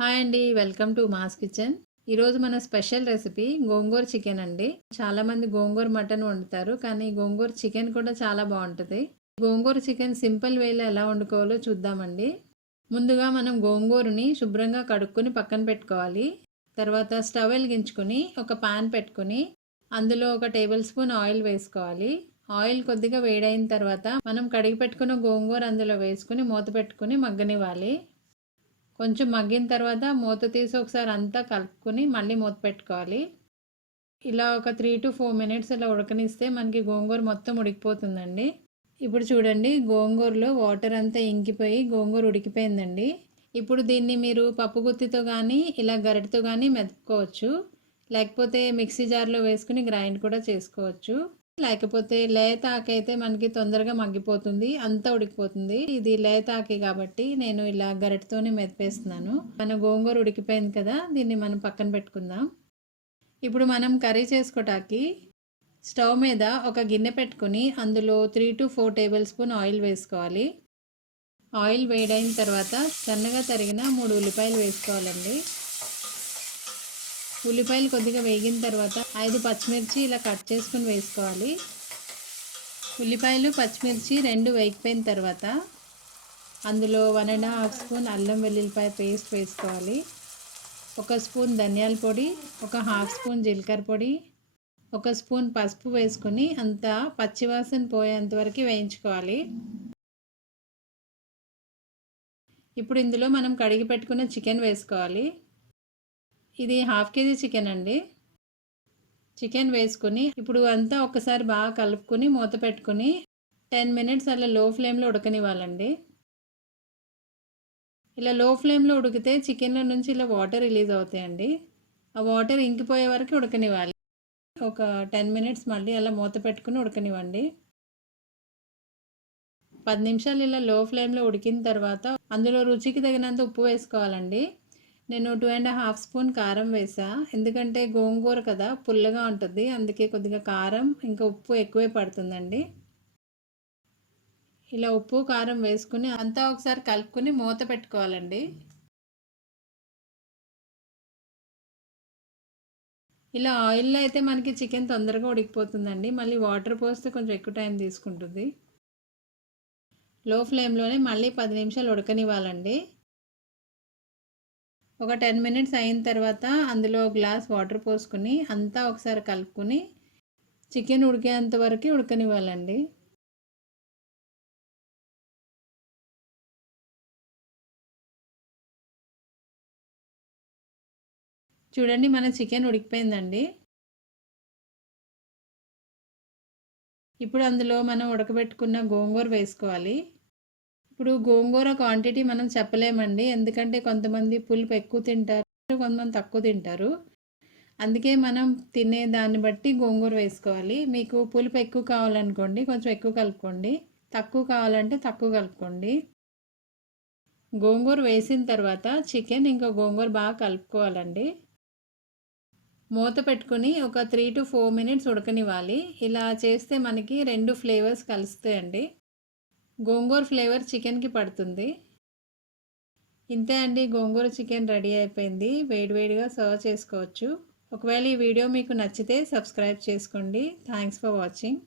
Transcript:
Hi అండి welcome to mass kitchen. ఈరోజు మన స్పెషల్ రెసిపీ గోంగూర చికెన్ అండి. చాలామంది గోంగూర మటన్ వండుతారు కానీ గోంగూర చికెన్ కూడా చాలా బాగుంటుంది. గోంగూర చికెన్ సింపుల్ వేలో ఎలా వండుకోవాలో చూద్దామండి. ముందుగా మనం గోంగూరని శుభ్రంగా కడుక్కొని పక్కన పెట్టుకోవాలి. తర్వాత స్టవ్ వెలిగించుకొని ఒక పాన్ పెట్టుకుని అందులో ఒక టేబుల్ స్పూన్ ఆయిల్ వేసుకోవాలి. ఆయిల్ కొద్దిగా వేడైన తర్వాత మనం కడిగి పెట్టుకున్న గోంగూర అందులో వేసుకుని మూత పెట్టుకుని మగ్గనివ్వాలి. కొంచెం మగ్గిన తర్వాత మూత తీసి ఒకసారి అంతా కలుపుకొని మళ్ళీ మూత పెట్టుకోవాలి. ఇలా ఒక త్రీ టు ఫోర్ మినిట్స్ ఇలా ఉడకనిస్తే మనకి గోంగూర మొత్తం ఉడికిపోతుందండి. ఇప్పుడు చూడండి గోంగూరలో వాటర్ అంతా ఇంకిపోయి గోంగూర ఉడికిపోయిందండి. ఇప్పుడు దీన్ని మీరు పప్పు గుత్తితో కానీ ఇలా గరిటతో కానీ మెతుక్కోవచ్చు లేకపోతే మిక్సీ జార్లో వేసుకుని గ్రైండ్ కూడా చేసుకోవచ్చు. లేకపోతే లేత ఆకైతే మనకి తొందరగా మగ్గిపోతుంది అంతా ఉడికిపోతుంది. ఇది లేత ఆకి కాబట్టి నేను ఇలా గరిటతోనే మెదిపేస్తున్నాను. మన గోంగూర ఉడికిపోయింది కదా దీన్ని మనం పక్కన పెట్టుకుందాం. ఇప్పుడు మనం కర్రీ చేసుకోవటానికి స్టవ్ మీద ఒక గిన్నె పెట్టుకుని అందులో three to four tablespoon oil వేసుకోవాలి. ఆయిల్ వేడైన తర్వాత సన్నగా తరిగిన మూడు ఉల్లిపాయలు వేసుకోవాలండి. ఉల్లిపాయలు కొద్దిగా వేగిన తర్వాత ఐదు పచ్చిమిర్చి ఇలా కట్ చేసుకుని వేసుకోవాలి. ఉల్లిపాయలు పచ్చిమిర్చి రెండు వేగిపోయిన తర్వాత అందులో వన్ అండ్ హాఫ్ స్పూన్ అల్లం వెల్లుల్లిపాయ పేస్ట్ వేసుకోవాలి. ఒక స్పూన్ ధనియాల పొడి ఒక హాఫ్ స్పూన్ జీలకర్ర పొడి ఒక స్పూన్ పసుపు వేసుకుని అంతా పచ్చివాసన పోయేంత వరకు వేయించుకోవాలి. ఇప్పుడు ఇందులో మనం కడిగి పెట్టుకున్న చికెన్ వేసుకోవాలి. ఇది హాఫ్ కేజీ చికెన్ అండి. చికెన్ వేసుకుని ఇప్పుడు అంతా ఒకసారి బాగా కలుపుకొని మూత పెట్టుకుని టెన్ మినిట్స్ అలా లో ఫ్లేమ్లో ఉడకనివ్వాలండి. ఇలా లో ఫ్లేమ్లో ఉడికితే చికెన్లో నుంచి ఇలా వాటర్ రిలీజ్ అవుతాయండి. ఆ వాటర్ ఇంకిపోయే వరకు ఉడకనివ్వాలి. ఒక టెన్ మినిట్స్ మళ్ళీ అలా మూత పెట్టుకుని ఉడకనివ్వండి. పది నిమిషాలు ఇలా లో ఫ్లేమ్లో ఉడికిన తర్వాత అందులో రుచికి తగినంత ఉప్పు వేసుకోవాలండి. నేను టూ అండ్ హాఫ్ స్పూన్ కారం వేసా. ఎందుకంటే గోంగూర కదా పుల్లగా ఉంటుంది. అందుకే కొద్దిగా కారం ఇంకా ఉప్పు ఎక్కువే పడుతుందండి. ఇలా ఉప్పు కారం వేసుకుని అంతా ఒకసారి కలుపుకొని మూత పెట్టుకోవాలండి. ఇలా ఆయిల్లో అయితే మనకి చికెన్ తొందరగా ఉడికిపోతుందండి. మళ్ళీ వాటర్ పోస్తే కొంచెం ఎక్కువ టైం తీసుకుంటుంది. లో ఫ్లేమ్లోనే మళ్ళీ పది నిమిషాలు ఉడకనివ్వాలండి. ఒక టెన్ మినిట్స్ అయిన తర్వాత అందులో గ్లాస్ వాటర్ పోసుకుని అంతా ఒకసారి కలుపుకొని చికెన్ ఉడికేంత వరకు ఉడకనివ్వాలండి. చూడండి మన చికెన్ ఉడికిపోయిందండి. ఇప్పుడు అందులో మనం ఉడకబెట్టుకున్న గోంగూర వేసుకోవాలి. ఇప్పుడు గోంగూర క్వాంటిటీ మనం చెప్పలేమండి. ఎందుకంటే కొంతమంది పులుపు ఎక్కువ తింటారు కొంతమంది తక్కువ తింటారు. అందుకే మనం తినే దాన్ని బట్టి గోంగూర వేసుకోవాలి. మీకు పులుపు ఎక్కువ కావాలనుకోండి కొంచెం ఎక్కువ కలుపుకోండి. తక్కువ కావాలంటే తక్కువ కలుపుకోండి. గోంగూర వేసిన తర్వాత చికెన్ ఇంకా గోంగూర బాగా కలుపుకోవాలండి. మూత పెట్టుకుని ఒక త్రీ టు ఫోర్ మినిట్స్ ఉడకనివ్వాలి. ఇలా చేస్తే మనకి రెండు ఫ్లేవర్స్ కలుస్తాయండి. గోంగూర ఫ్లేవర్ చికెన్కి పడుతుంది. ఇంతే అండి గోంగూర చికెన్ రెడీ అయిపోయింది. వేడివేడిగా సర్వ్ చేసుకోవచ్చు. ఒకవేళ ఈ వీడియో మీకు నచ్చితే సబ్స్క్రైబ్ చేసుకోండి. Thanks for watching.